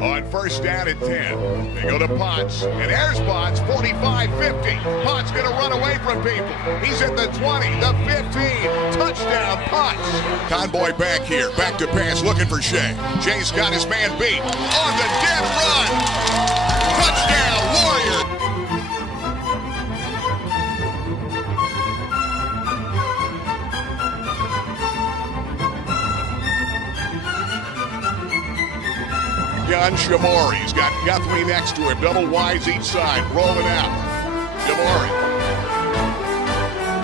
On first down at 10. They go to Potts, and there's Potts, 45-50. Potts going to run away from people. He's at the 20, the 15. Touchdown, Potts. Convoy back here, back to pass, looking for Shea. Shay's got his man beat on the dead run. Touchdown, Warrior. Gun Shamori. He's got Guthrie next to him. Double wides each side. Rolling out. Shamori.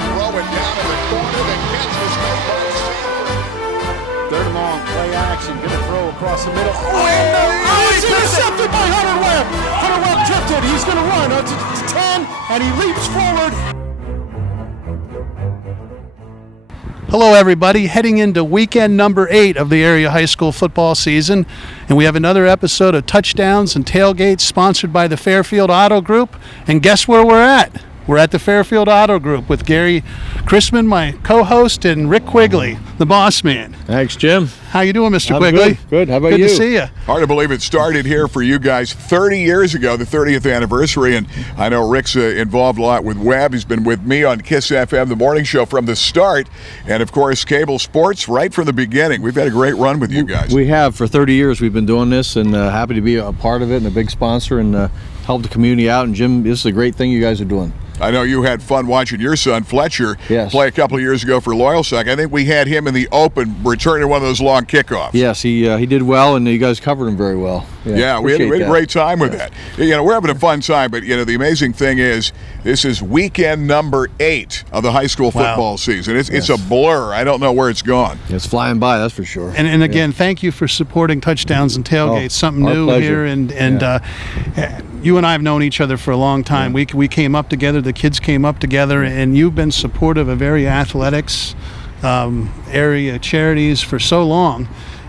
Throwing down in the corner. The catch was made by Sanford. Third and long. Play action. Going to throw across the middle. Oh, it's intercepted by Hunter Webb. Hunter Webb tipped it. He's going to run up to 10, and he leaps forward. Hello everybody, heading into weekend number 8 of the area high school football season, and we have another episode of Touchdowns and Tailgates sponsored by the Fairfield Auto Group. And guess where we're at? We're at the Fairfield Auto Group with Gary Chrisman, my co-host, and Rick Quigley, the boss man. Thanks, Jim. How you doing, Mr. I'm Quigley? Good. How about you? Good to see you. Hard to believe it started here for you guys 30 years ago, the 30th anniversary, and I know Rick's involved a lot with Webb. He's been with me on KISS FM, the morning show, from the start, and of course, cable sports right from the beginning. We've had a great run with you guys. We have. For 30 years we've been doing this, and happy to be a part of it and a big sponsor and help the community out. And Jim, this is a great thing you guys are doing. I know you had fun watching your son, Fletcher, play a couple of years ago for Loyalsock. I think we had him in the open returning one of those long kickoffs. Yes, he did well, and you guys covered him very well. Yeah, we had a great time with that. You know, we're having a fun time, but, you know, the amazing thing is this is weekend number 8 of the high school football season. It's a blur. I don't know where it's gone. It's flying by, that's for sure. And again, thank you for supporting Touchdowns and Tailgates, something new pleasure. here. And you and I have known each other for a long time. Yeah. We came up together, the kids came up together, and you've been supportive of area athletics, area charities for so long.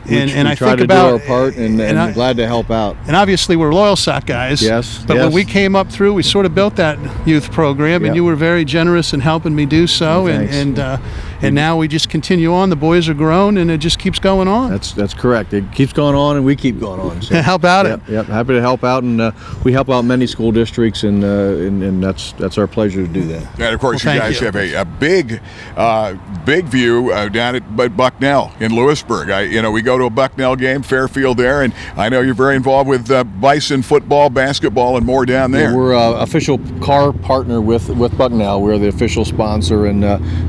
And I think about do our part, and I'm glad to help out. And obviously we're Loyalsock guys. Yes. But when we came up through, we sort of built that youth program, and you were very generous in helping me do so. And now we just continue on. The boys are grown, and it just keeps going on. That's correct. It keeps going on, and we keep going on. So. How about it? Yep. Happy to help out, and we help out many school districts, and that's our pleasure to do that. And of course, you guys have a big view down at Bucknell in Lewisburg. We go to a Bucknell game, Fairfield there, and I know you're very involved with Bison football, basketball, and more down there. We're official car partner with Bucknell. We're the official sponsor, and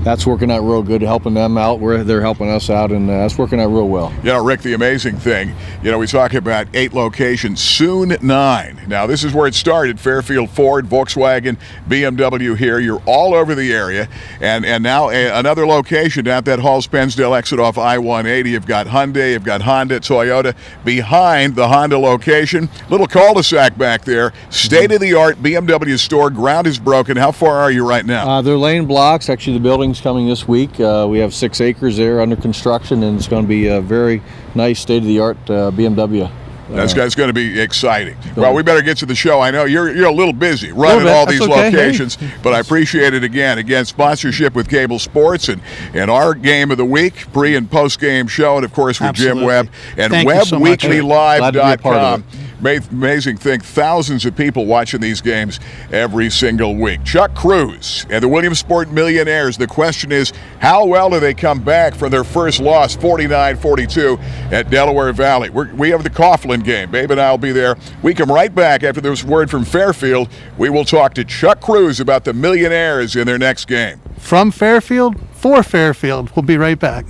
that's working out real good, helping them out where they're helping us out, and that's working out real well. You know, Rick, the amazing thing, we talk about 8 locations, soon 9. Now, this is where it started, Fairfield Ford, Volkswagen, BMW here. You're all over the area, and now another location down at that Halls-Pensdale exit off I-180. You've got Hyundai, you've got Honda, Toyota behind the Honda location. Little cul-de-sac back there. State-of-the-art BMW store. Ground is broken. How far are you right now? They're laying blocks. Actually, the building's coming this week. We have 6 acres there under construction, and it's going to be a very nice state-of-the-art BMW. That's going to be exciting. Well, we better get to the show. I know you're a little busy running all these okay. locations, but I appreciate it again. Again, sponsorship with Cable Sports and our game of the week, pre- and post-game show, and of course with Jim Webb and WebbWeeklyLive.com. Amazing thing, thousands of people watching these games every single week. Chuck Cruz and the Williamsport Millionaires. The question is, how well do they come back from their first loss, 49-42 at Delaware Valley? We have the Coughlin game. Babe and I will be there. We come right back after this word from Fairfield. We will talk to Chuck Cruz about the Millionaires in their next game. From Fairfield, for Fairfield. We'll be right back.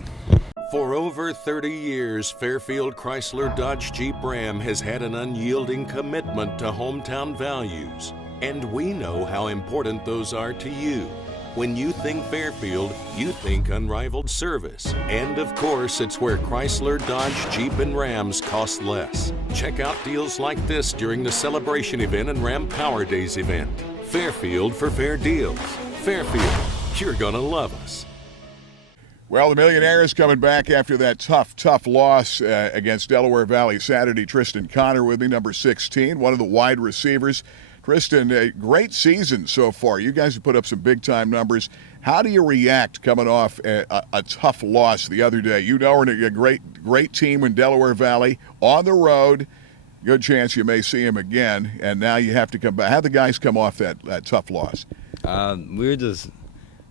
For over 30 years, Fairfield Chrysler Dodge Jeep Ram has had an unyielding commitment to hometown values. And we know how important those are to you. When you think Fairfield, you think unrivaled service. And of course, it's where Chrysler, Dodge, Jeep, and Rams cost less. Check out deals like this during the Celebration event and Ram Power Days event. Fairfield for fair deals. Fairfield, you're gonna love us. Well, the Millionaires coming back after that tough loss against Delaware Valley Saturday. Tristan Connor with me, number 16, one of the wide receivers. Tristan, a great season so far. You guys have put up some big-time numbers. How do you react coming off a tough loss the other day? You know we're a great team in Delaware Valley, on the road. good chance you may see him again, and now you have to come back. How'd the guys come off that tough loss? We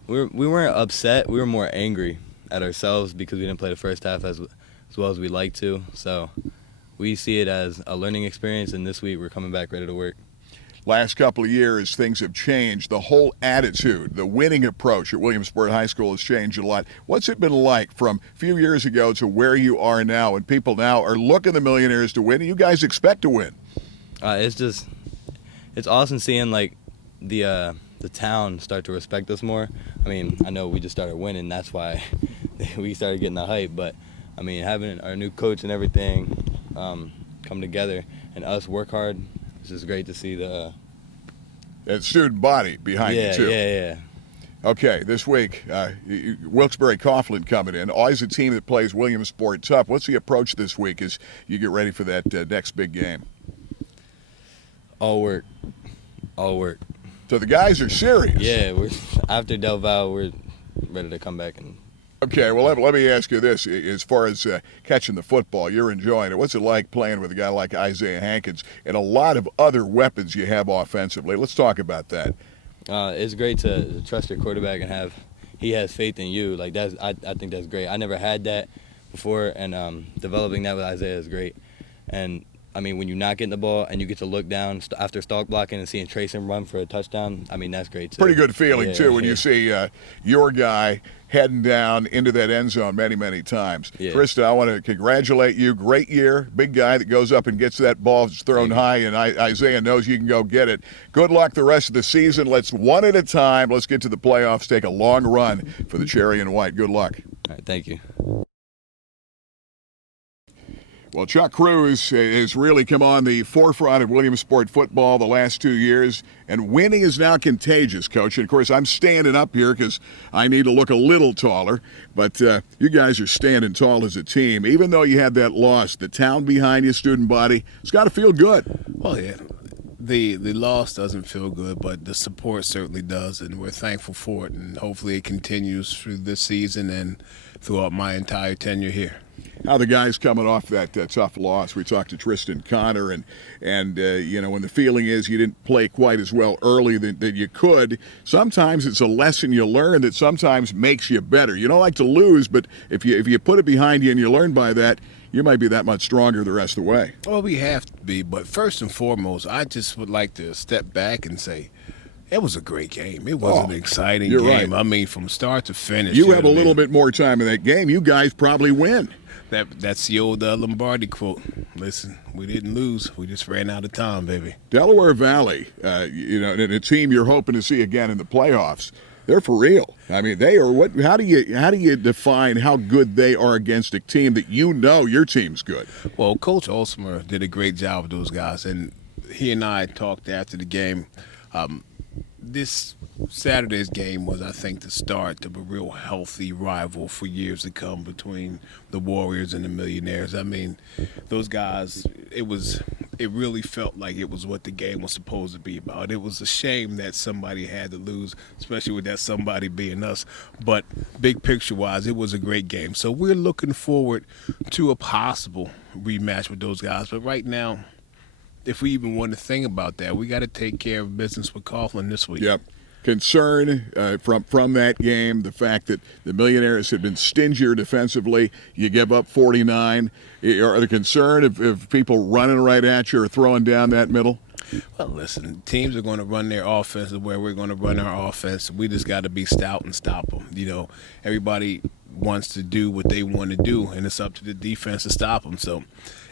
weren't upset. We were more angry at ourselves because we didn't play the first half as well as we like to. So we see it as a learning experience, and this week we're coming back ready to work. Last couple of years, things have changed. The whole attitude, the winning approach at Williamsport High School has changed a lot. What's it been like from a few years ago to where you are now, and people now are looking the Millionaires to win, and you guys expect to win? It's awesome seeing like the town start to respect us more. I mean, I know we just started winning, that's why we started getting the hype, but I mean, having our new coach and everything come together and us work hard, it's just great to see the student body behind you too. Yeah. Okay, this week, Wilkes-Barre Coughlin coming in. Always a team that plays Williamsport tough. What's the approach this week as you get ready for that next big game? All work. So the guys are serious. Yeah, after Del Valle, we're ready to come back and. Okay, well, let me ask you this. As far as catching the football, you're enjoying it. What's it like playing with a guy like Isaiah Hankins and a lot of other weapons you have offensively? Let's talk about that. It's great to trust your quarterback and he has faith in you. Like I think that's great. I never had that before, and developing that with Isaiah is great. And I mean, when you're not getting the ball and you get to look down after stalk blocking and seeing Tristan run for a touchdown, I mean, that's great too. Pretty good feeling too when you see your guy heading down into that end zone many times. Yeah. Tristan, I want to congratulate you. Great year. Big guy that goes up and gets that ball thrown high, and Isaiah knows you can go get it. Good luck the rest of the season. Let's one at a time. Let's get to the playoffs. Take a long run for the Cherry and White. Good luck. All right, thank you. Well, Chuck Cruz has really come on the forefront of Williamsport football the last 2 years, and winning is now contagious, Coach. And, of course, I'm standing up here because I need to look a little taller, but you guys are standing tall as a team. Even though you had that loss, the town behind you, student body, it's got to feel good. Well, yeah. The loss doesn't feel good, but the support certainly does, and we're thankful for it, and hopefully it continues through this season and throughout my entire tenure here. How the guys coming off that tough loss? We talked to Tristan Connor, and you know, when the feeling is you didn't play quite as well early that you could, sometimes it's a lesson you learn that sometimes makes you better. You don't like to lose, but if you put it behind you and you learn by that, you might be that much stronger the rest of the way. Well, we have to be, but first and foremost, I just would like to step back and say, it was a great game. It was an exciting game. Right. I mean, from start to finish. You have a little bit more time in that game. You guys probably win. That's the old Lombardi quote. Listen, we didn't lose. We just ran out of time, baby. Delaware Valley, you know, and a team you're hoping to see again in the playoffs. They're for real. I mean, they are what? How do you define how good they are against a team that you know your team's good? Well, Coach Olsmer did a great job with those guys, and he and I talked after the game. This Saturday's game was, I think, the start of a real healthy rival for years to come between the Warriors and the Millionaires. I mean, those guys, it really felt like it was what the game was supposed to be about. It was a shame that somebody had to lose, especially with that somebody being us. But big picture-wise, it was a great game. So we're looking forward to a possible rematch with those guys. But right now, if we even want to think about that, we got to take care of business with Coughlin this week. Yep. Concern from that game, the fact that the Millionaires have been stingier defensively. You give up 49. Are the concern of people running right at you or throwing down that middle? Well, listen, teams are going to run their offense the way we're going to run our offense. We just got to be stout and stop them. You know, everybody wants to do what they want to do, and it's up to the defense to stop them. So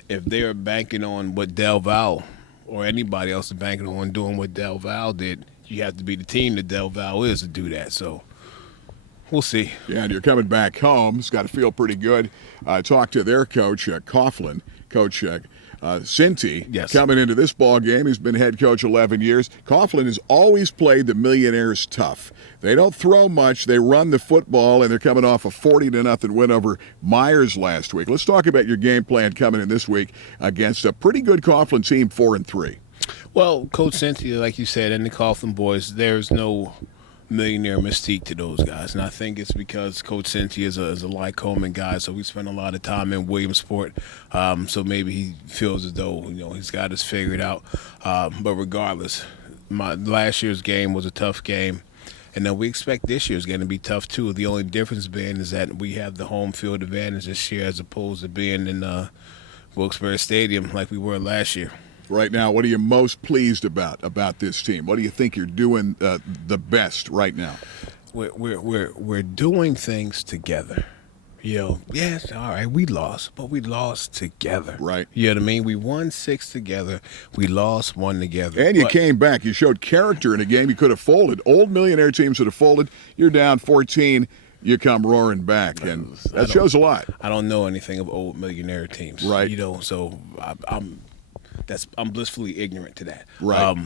if they're banking on what Del Valle or anybody else is banking on doing what Del Valle did, you have to be the team that Del Valle is to do that. So we'll see. Yeah, and you're coming back home. It's got to feel pretty good. Talk to their coach, Coughlin, Coach Cinti, yes, coming into this ball game. He's been head coach 11 years. Coughlin has always played the Millionaires tough. They don't throw much. They run the football, and they're coming off a 40-0 win over Myers last week. Let's talk about your game plan coming in this week against a pretty good Coughlin team, 4-3. Well, Coach Cinti, like you said, and the Coughlin boys, there's no millionaire mystique to those guys, and I think it's because Coach Cincy is a Lycoming guy, so we spend a lot of time in Williamsport. So maybe he feels as though he's got us figured out. But regardless, last year's game was a tough game, and then we expect this year's game to be tough too. The only difference being is that we have the home field advantage this year as opposed to being in Wilkes-Barre Stadium like we were last year. Right now, what are you most pleased about this team? What do you think you're doing the best right now? We're doing things together. Yes, all right, we lost, but we lost together. Right. You know what I mean? We won 6 together. We lost 1 together. And you came back. You showed character in a game you could have folded. Old millionaire teams would have folded. You're down 14. You come roaring back, and that shows a lot. I don't know anything of old millionaire teams. Right. So I'm blissfully ignorant to that. Right.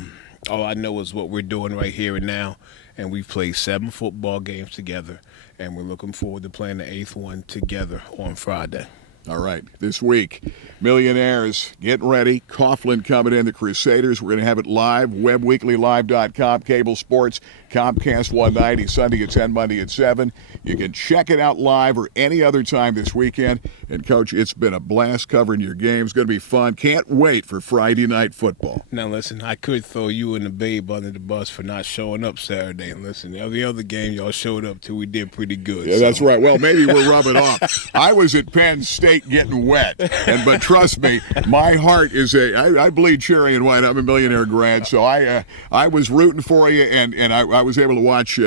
All I know is what we're doing right here and now, and we've played 7 football games together, and we're looking forward to playing the 8th one together on Friday. All right, this week, Millionaires, get ready. Coughlin coming in, the Crusaders. We're going to have it live, webweeklylive.com, cable sports, Comcast 190, Sunday at 10, Monday at 7. You can check it out live or any other time this weekend. And, Coach, it's been a blast covering your game. It's going to be fun. Can't wait for Friday night football. Now, listen, I could throw you and the babe under the bus for not showing up Saturday. And listen, the other game y'all showed up to, we did pretty good. Yeah, that's right. Well, maybe we're rubbing off. I was at Penn State getting wet, but trust me, my heart is I bleed cherry and white. I'm a Millionaire grad, so I was rooting for you, and I was able to watch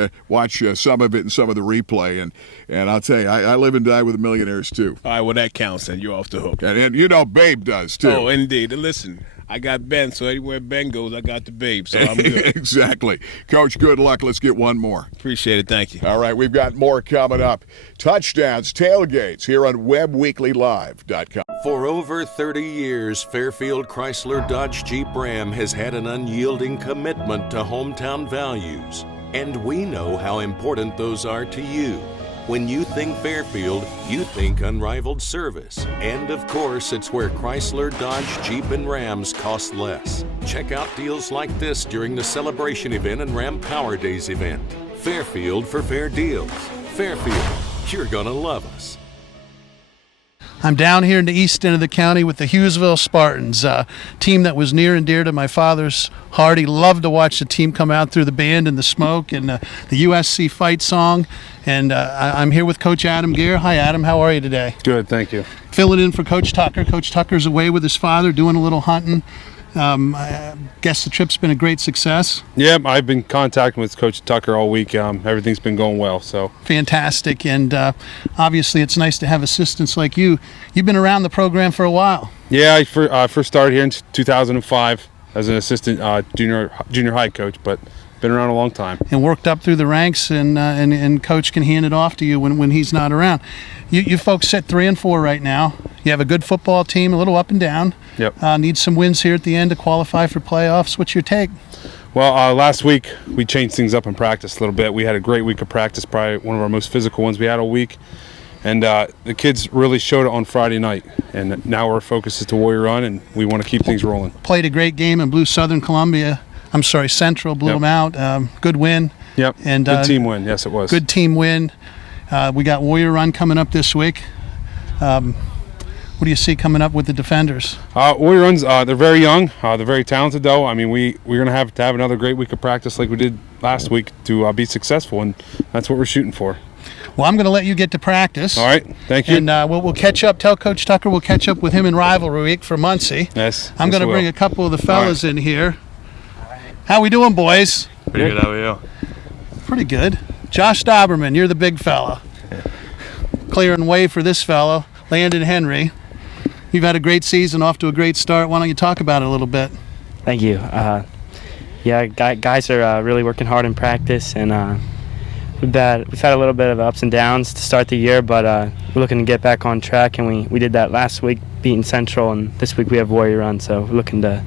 some of it and some of the replay, and I'll tell you, I live and die with the Millionaires too. All right, well that counts, and you're off the hook. And Babe does too. Oh, indeed. And listen, I got Ben, so anywhere Ben goes, I got the Babe, so I'm good. Exactly. Coach, good luck. Let's get one more. Appreciate it. Thank you. All right, we've got more coming up. Touchdowns, tailgates here on webweeklylive.com. For over 30 years, Fairfield Chrysler Dodge Jeep Ram has had an unyielding commitment to hometown values. And we know how important those are to you. When you think Fairfield, you think unrivaled service. And of course, it's where Chrysler, Dodge, Jeep, and Rams cost less. Check out deals like this during the Celebration event and Ram Power Days event. Fairfield for fair deals. Fairfield, you're gonna love us. I'm down here in the east end of the county with the Hughesville Spartans, a team that was near and dear to my father's heart. He loved to watch the team come out through the band and the smoke and the USC fight song. And I'm here with Coach Adam Gear. Hi, Adam. How are you today? Good, thank you. Filling in for Coach Tucker. Coach Tucker's away with his father doing a little hunting. I guess the trip's been a great success. Yeah, I've been contacting with Coach Tucker all week. Everything's been going well. So fantastic, and obviously it's nice to have assistants like you. You've been around the program for a while. Yeah, I first started here in 2005 as an assistant junior high coach, but been around a long time. And worked up through the ranks, and Coach can hand it off to you when he's not around. You folks sit 3-4 right now. You have a good football team, a little up and down. Yep. Need some wins here at the end to qualify for playoffs. What's your take? Well, last week we changed things up in practice a little bit. We had a great week of practice, probably one of our most physical ones we had all week. And the kids really showed it on Friday night. And now our focus is to Warrior Run, and we want to keep things rolling. Played a great game and blew Central blew them out. Good win. Yep. And good team win. Yes, it was. Good team win. We got Warrior Run coming up this week. What do you see coming up with the defenders? Warrior Runs, they're very young. They're very talented, though. I mean, we're going to have another great week of practice like we did last week to be successful, and that's what we're shooting for. Well, I'm going to let you get to practice. All right, thank you. And we'll catch up. Tell Coach Tucker we'll catch up with him in rivalry week for Muncie. Yes. I'm going to bring a couple of the fellas in here. How we doing, boys? Pretty good. How are you? Pretty good. Josh Dauberman, you're the big fella. Clearing way for this fellow, Landon Henry. You've had a great season, off to a great start. Why don't you talk about it a little bit? Thank you. Guys are really working hard in practice, and we've had a little bit of ups and downs to start the year, but we're looking to get back on track, and we did that last week, beating Central, and this week we have Warrior Run, so we're looking to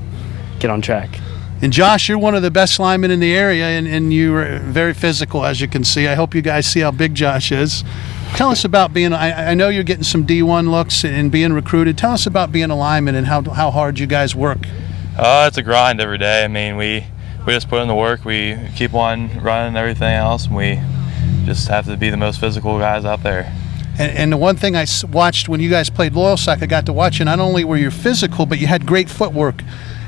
get on track. And Josh, you're one of the best linemen in the area, and you're very physical, as you can see. I hope you guys see how big Josh is. Tell us about being, I know you're getting some D1 looks and being recruited. Tell us about being a lineman and how hard you guys work. It's a grind every day. I mean, we we just put in the work. We keep on running and everything else, and we just have to be the most physical guys out there. And the one thing I watched when you guys played Loyalsock, I got to watch you. Not only were you physical, but you had great footwork.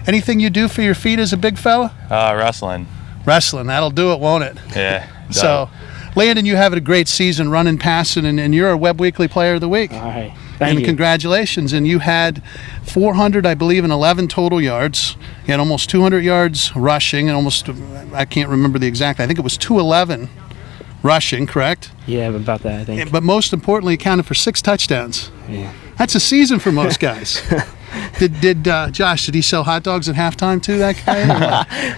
Anything you do for your feet as a big fella? Wrestling. Wrestling, that'll do it, won't it? Yeah. So, Landon, you have a great season running, passing, and you're a Webb Weekly Player of the Week. All right. Thank you. Congratulations. And you had 400, I believe, and 11 total yards. You had almost 200 yards rushing and almost, I can't remember the exact, I think it was 211 rushing, correct? Yeah, about that, I think. But most importantly, accounted for 6 touchdowns. Yeah. That's a season for most guys. Did Josh, did he sell hot dogs at halftime too, that guy?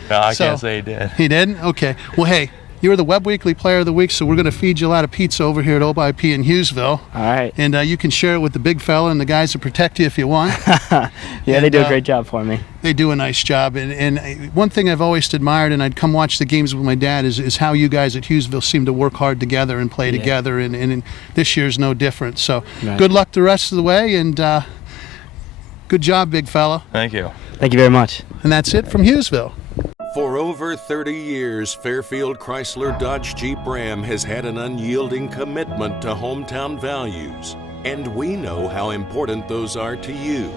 No, I can't say he did. He didn't? Okay. Well, hey, you're the Webb Weekly Player of the Week, so we're going to feed you a lot of pizza over here at OBIP in Hughesville. All right. And you can share it with the big fella and the guys that protect you if you want. Yeah, they do a great job for me. They do a nice job. And one thing I've always admired, and I'd come watch the games with my dad, is how you guys at Hughesville seem to work hard together and play together. And this year's no different. So good luck the rest of the way, and good job, big fella. Thank you. Thank you very much. And that's it from Hughesville. For over 30 years, Fairfield Chrysler Dodge Jeep Ram has had an unyielding commitment to hometown values. And we know how important those are to you.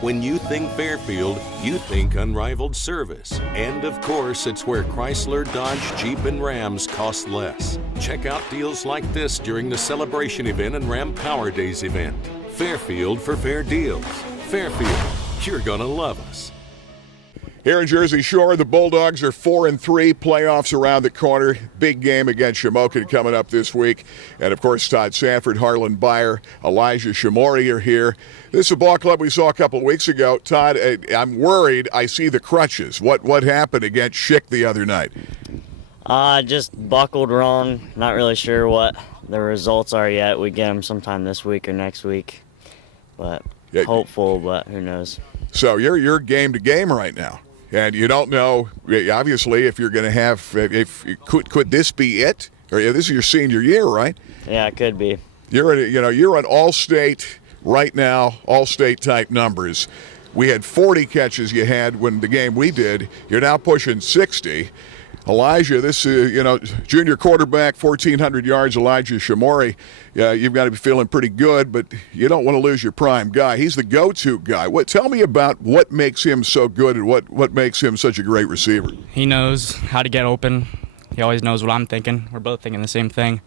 When you think Fairfield, you think unrivaled service. And of course, it's where Chrysler, Dodge, Jeep, and Rams cost less. Check out deals like this during the celebration event and Ram Power Days event. Fairfield for fair deals. Fairfield, you're gonna love us. Here in Jersey Shore, the Bulldogs are 4-3, playoffs around the corner. Big game against Shamokin coming up this week. And, of course, Todd Sanford, Harlan Byer, Elijah Shamori are here. This is a ball club we saw a couple of weeks ago. Todd, I'm worried I see the crutches. What happened against Schick the other night? Just buckled wrong. Not really sure what the results are yet. We get them sometime this week or next week. But hopeful, but who knows. So you're game to game right now. And you don't know, obviously, if you're going to have, could this be it? Or this is your senior year, right? Yeah, it could be. You're an all-state right now, all-state type numbers. We had 40 catches you had when the game we did. You're now pushing 60. Elijah, this junior quarterback, 1,400 yards, Elijah Shamori. You've got to be feeling pretty good, but you don't want to lose your prime guy. He's the go-to guy. Tell me about what makes him so good and what makes him such a great receiver. He knows how to get open. He always knows what I'm thinking. We're both thinking the same thing,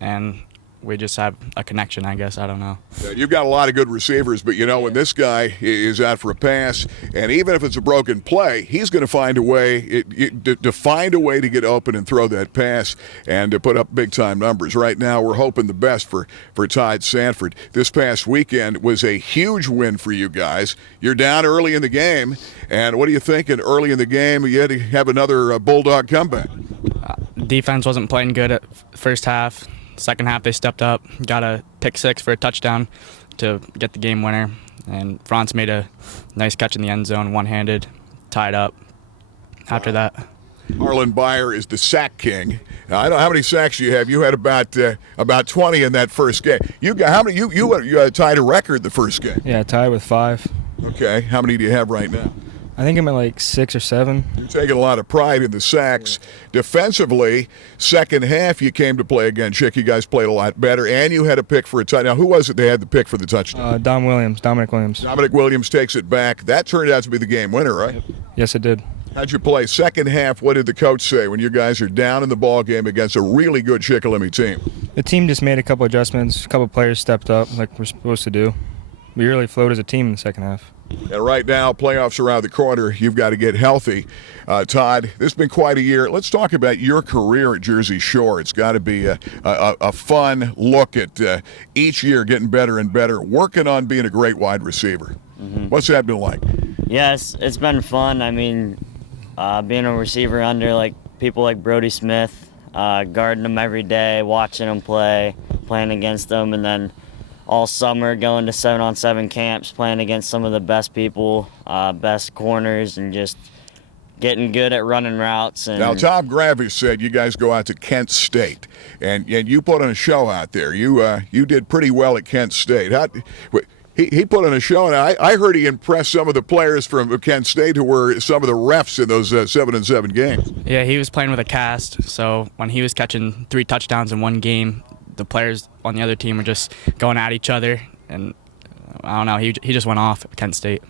and we just have a connection, I guess. I don't know. You've got a lot of good receivers, but when this guy is out for a pass, and even if it's a broken play, he's going to find a way to find a way to get open and throw that pass and to put up big-time numbers. Right now, we're hoping the best for Todd Sanford. This past weekend was a huge win for you guys. You're down early in the game, and what are you thinking early in the game? You had to have another Bulldog comeback. Defense wasn't playing good at first half. Second half, they stepped up, got a pick six for a touchdown to get the game winner. And Franz made a nice catch in the end zone, one-handed, tied up after that. Harlan Byer is the sack king. Now, I don't know how many sacks you have. You had about 20 in that first game. You got how many? You tied a record the first game. Yeah, tied with 5. Okay, how many do you have right now? I think I'm at like 6 or 7. You're taking a lot of pride in the sacks. Defensively, second half you came to play against Schick. You guys played a lot better, and you had a pick for a touchdown. Now, who was it they had the pick for the touchdown? Dominic Williams. Dominic Williams takes it back. That turned out to be the game winner, right? Yes, it did. How'd you play? Second half, what did the coach say when you guys are down in the ball game against a really good Shikellamy team? The team just made a couple adjustments. A couple players stepped up like we're supposed to do. We really flowed as a team in the second half. And right now, playoffs around the corner. You've got to get healthy. Todd, this has been quite a year. Let's talk about your career at Jersey Shore. It's got to be a fun look at each year getting better and better, working on being a great wide receiver. Mm-hmm. What's that been like? Yes, it's been fun. I mean, being a receiver under people like Brody Smith, guarding them every day, watching them play, playing against them, and then all summer going to 7-on-7 camps, playing against some of the best people, best corners, and just getting good at running routes. And now, Tom Gravish said you guys go out to Kent State, and you put on a show out there. You did pretty well at Kent State. He put on a show, and I heard he impressed some of the players from Kent State who were some of the refs in those 7-7 games. Yeah, he was playing with a cast, so when he was catching 3 touchdowns in one game, the players on the other team were just going at each other, and I don't know, he just went off at Kent State.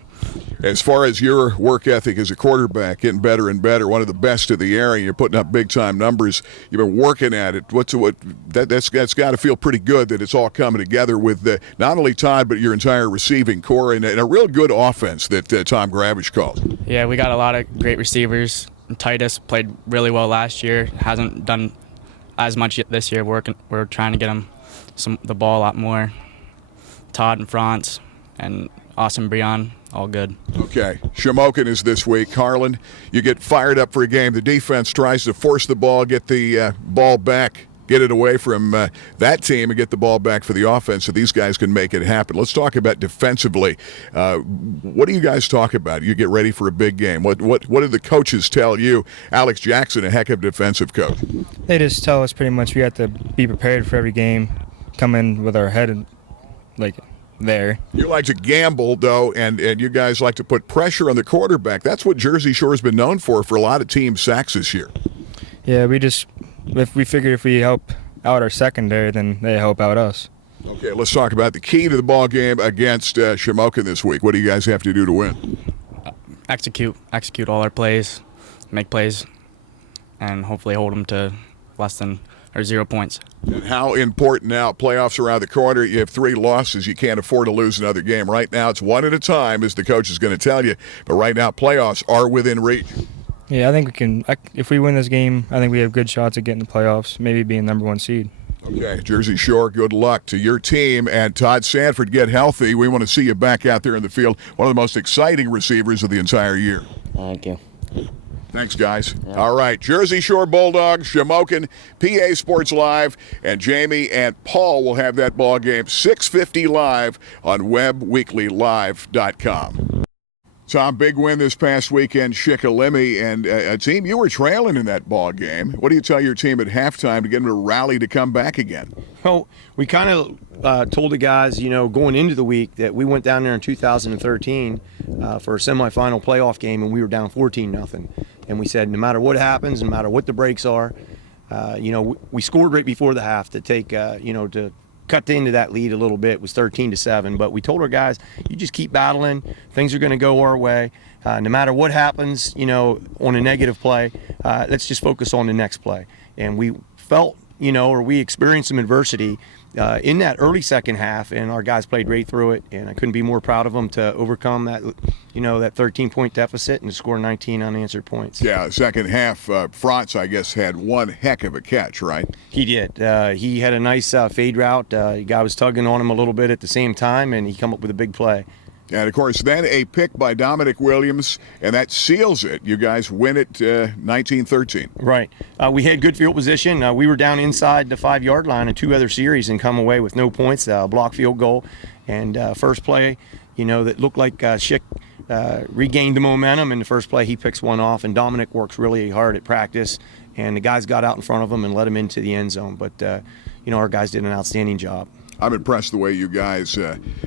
As far as your work ethic as a quarterback, getting better and better, one of the best of the area, you're putting up big-time numbers. You've been working at it. That's got to feel pretty good that it's all coming together with not only Todd but your entire receiving core and a real good offense that Tom Gravish calls. Yeah, we got a lot of great receivers. Titus played really well last year. Hasn't done as much yet this year. We're trying to get him the ball a lot more. Todd and Franz and Austin Breon, all good. Okay, Shamokin is this week. Harlan, you get fired up for a game. The defense tries to force the ball, get the ball back, get it away from that team and get the ball back for the offense so these guys can make it happen. Let's talk about defensively. What do you guys talk about? You get ready for a big game. What did the coaches tell you? Alex Jackson, a heck of a defensive coach. They just tell us pretty much we have to be prepared for every game, come in with our head there. You like to gamble, though, and you guys like to put pressure on the quarterback. That's what Jersey Shore's been known for a lot of team sacks this year. Yeah, we figured if we help out our secondary, then they help out us. Okay, let's talk about the key to the ball game against Shamokin this week. What do you guys have to do to win? Execute all our plays, make plays, and hopefully hold them to less than or 0 points. And how important now? Playoffs around the corner. You have 3 losses. You can't afford to lose another game. Right now, it's one at a time, as the coach is going to tell you. But right now, playoffs are within reach. Yeah, I think we can. If we win this game, I think we have good shots at getting the playoffs, maybe being number 1 seed. Okay, Jersey Shore, good luck to your team. And Todd Sanford, get healthy. We want to see you back out there in the field. One of the most exciting receivers of the entire year. Thank you. Thanks, guys. Yeah. All right, Jersey Shore Bulldogs, Shamokin, PA Sports Live, and Jamie and Paul will have that ball game 6:50 live on WebWeeklyLive.com. Tom, big win this past weekend, Shikellamy, and a team you were trailing in that ball game. What do you tell your team at halftime to get them to rally to come back again? Well, we kind of told the guys, going into the week that we went down there in 2013 for a semifinal playoff game, and we were down 14-0. And we said, no matter what happens, no matter what the breaks are, we scored right before the half to take, to cut into that lead a little bit. It was 13-7. But we told our guys, you just keep battling. Things are going to go our way. No matter what happens, on a negative play, let's just focus on the next play. And we felt, we experienced some adversity in that early second half, and our guys played right through it, and I couldn't be more proud of them to overcome that, that 13-point deficit and to score 19 unanswered points. Yeah, second half, Franz, I guess, had one heck of a catch, right? He did. He had a nice fade route. The guy was tugging on him a little bit at the same time, and he come up with a big play. And, of course, then a pick by Dominic Williams, and that seals it. You guys win it 19-13. Right. We had good field position. We were down inside the 5-yard line in 2 other series and come away with no points, block field goal. And first play, that looked like Schick regained the momentum. In the first play, he picks one off, and Dominic works really hard at practice. And the guys got out in front of him and let him into the end zone. But, our guys did an outstanding job. I'm impressed the way you guys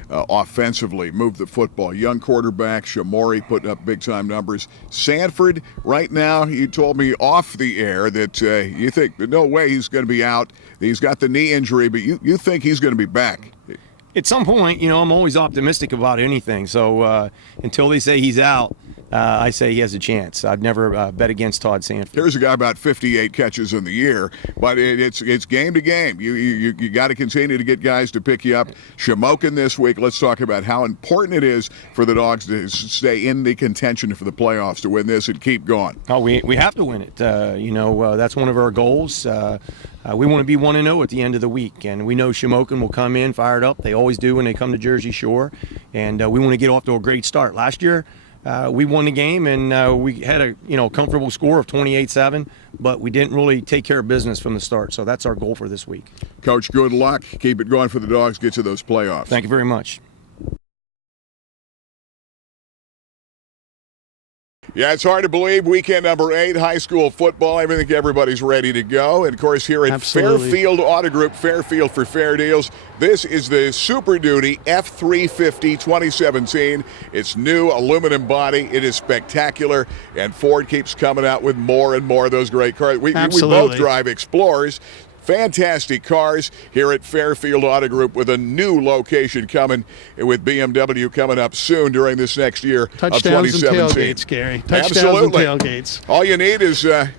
offensively move the football. Young quarterback, Shamori putting up big-time numbers. Sanford, right now, you told me off the air that you think no way he's going to be out. He's got the knee injury, but you think he's going to be back. At some point, I'm always optimistic about anything. So until they say he's out, I say he has a chance. I've never bet against Todd Sanford. Here's a guy about 58 catches in the year, but it's game to game. You got to continue to get guys to pick you up. Shamokin this week, let's talk about how important it is for the Dogs to stay in the contention for the playoffs, to win this and keep going. Oh, we have to win it. That's one of our goals. We want to be 1-0 at the end of the week, and we know Shamokin will come in fired up. They always do when they come to Jersey Shore, and we want to get off to a great start. Last year, we won the game, and we had a comfortable score of 28-7, but we didn't really take care of business from the start. So that's our goal for this week. Coach, good luck. Keep it going for the Dogs. Get to those playoffs. Thank you very much. Yeah, it's hard to believe. Weekend number 8, high school football. I think everybody's ready to go. And, of course, here at Absolutely. Fairfield Auto Group, Fairfield for Fair Deals, this is the Super Duty F350 2017. It's new aluminum body. It is spectacular. And Ford keeps coming out with more and more of those great cars. We both drive Explorers. Fantastic cars here at Fairfield Auto Group with a new location coming with BMW coming up soon during this next year Touchdowns of 2017. and tailgates, Gary. Touchdowns Absolutely. and tailgates. All you need is a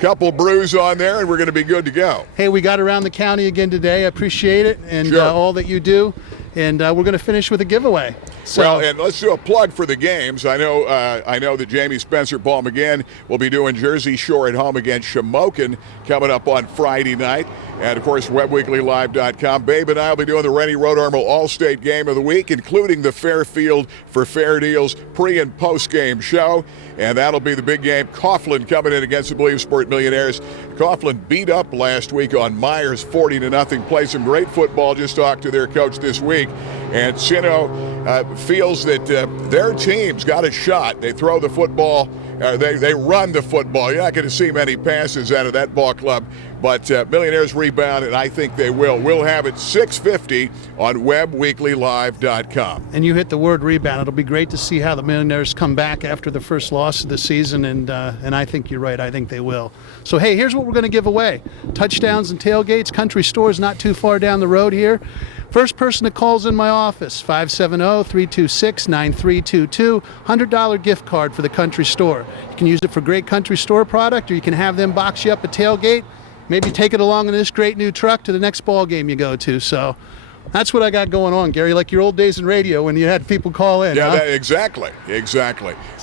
couple brews on there, and we're going to be good to go. Hey, we got around the county again today. I appreciate it and Sure. all that you do. And we're going to finish with a giveaway. So, Well, and let's do a plug for the games. I know that Jamie Spencer, Paul McGinn will be doing Jersey Shore at home against Shamokin coming up on Friday night. And, of course, WebWeeklyLive.com. Babe and I will be doing the Rennie Road Armor All-State Game of the Week, including the Fairfield for Fair Deals pre- and post-game show. And that'll be the big game. Coughlin coming in against the Believe Sport Millionaires. Coughlin beat up last week on Myers 40-0. Played some great football. Just talked to their coach this week. And Sino feels that their team's got a shot. They throw the football. They run the football. You're not going to see many passes out of that ball club. But Millionaires rebound, and I think they will. We'll have it 6:50 on WebWeeklyLive.com. and you hit the word rebound. It'll be great to see how the Millionaires come back after the first loss of the season, and I think you're right. I think they will. So, hey, here's what we're going to give away. Touchdowns and tailgates. Country Store's not too far down the road here. First person that calls in my office, 570-326-9322, $100 gift card for the Country Store. You can use it for great Country Store product, or you can have them box you up a tailgate. Maybe take it along in this great new truck to the next ball game you go to. So that's what I got going on, Gary, like your old days in radio when you had people call in. Yeah, huh? exactly.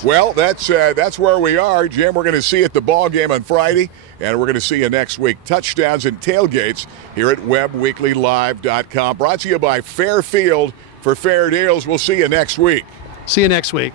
Well, that's where we are, Jim. We're going to see you at the ball game on Friday, and we're going to see you next week. Touchdowns and tailgates here at WebWeeklyLive.com. Brought to you by Fairfield for Fair Deals. We'll see you next week. See you next week.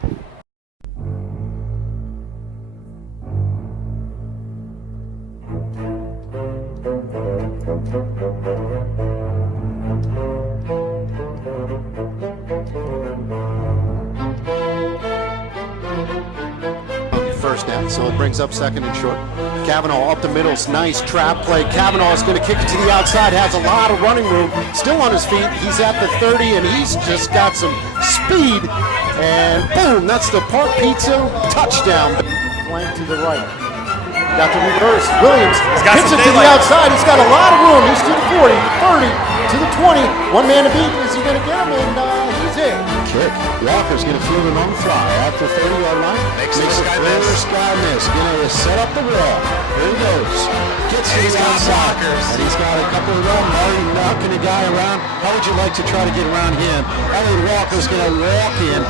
First down, so it brings up second and short. Cavanaugh up the middle, nice trap play. Cavanaugh is going to kick it to the outside, has a lot of running room, still on his feet. He's at the 30, and he's just got some speed. And boom, that's the Park Pizza touchdown. Flank to the right. Got the reverse. Williams hits it to the outside. He's got a lot of room. He's to the 40, 30, to the 20. One man to beat. Is he going to get him? And he's in. Kick. Walker's going to field it on the fly at the 30-yard line. Makes a sky miss. Going to set up the wall. Here he goes. Gets to the outside. And he's got a couple of them. Marty knocking a guy around. How would you like to try to get around him? I think Walker's going to walk in.